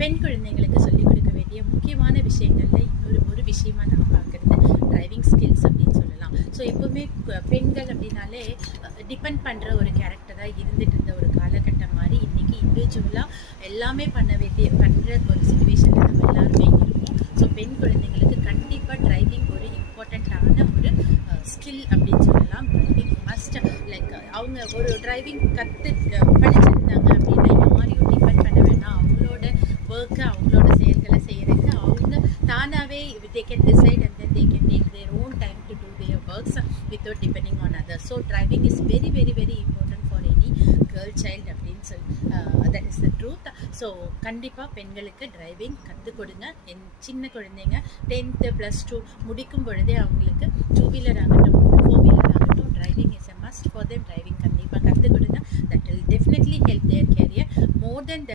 பெண் குழந்தைங்களுக்கு சொல்லிக் கொடுக்க வேண்டிய முக்கியமான விஷயங்கள்ல ஒரு விஷயமா நான் பார்க்குறது டிரைவிங் ஸ்கில்ஸ் அப்படின்னு சொல்லலாம். ஸோ எப்போவுமே பெண்கள் அப்படின்னாலே டிபெண்ட் பண்ணுற ஒரு கேரக்டராக இருந்துட்டு இருந்த ஒரு காலகட்டம் மாதிரி இன்றைக்கி இண்டிவிஜுவலாக எல்லாமே பண்ணுற ஒரு சுச்சுவேஷனில் நம்ம எல்லாருமே இருக்கோம். ஸோ பெண் குழந்தைங்களுக்கு கண்டிப்பாக டிரைவிங் ஒரு இம்பார்ட்டண்ட்டான ஒரு ஸ்கில் அப்படின்னு சொல்லலாம். டிரைவிங் மஸ்ட் லைக் அவங்க ஒரு டிரைவிங் படிச்சிருந்தாங்க அப்படின்னா யாரையும் டிபெண்ட் பண்ண வேண்டாம். அவங்களோட ஒர்க்கை அவங்களோட செயல்களை செய்கிறதுக்கு அவங்க தானாகவே they can decide and then they can take their own time to do their works without depending on others. So driving is very very very important for any girl child அப்படின்னு சொல்லி that is the truth. So கண்டிப்பாக பெண்களுக்கு driving கற்றுக் கொடுங்க. சின்ன குழந்தைங்க 10th +2 முடிக்கும் பொழுதே அவங்களுக்கு 2 வீலர் ஆகட்டும் 4 வீலர் ஆகட்டும் driving is a must for them. Driving கண்டிப்பாக கற்றுக் கொடுங்க. that will definitely help their career more than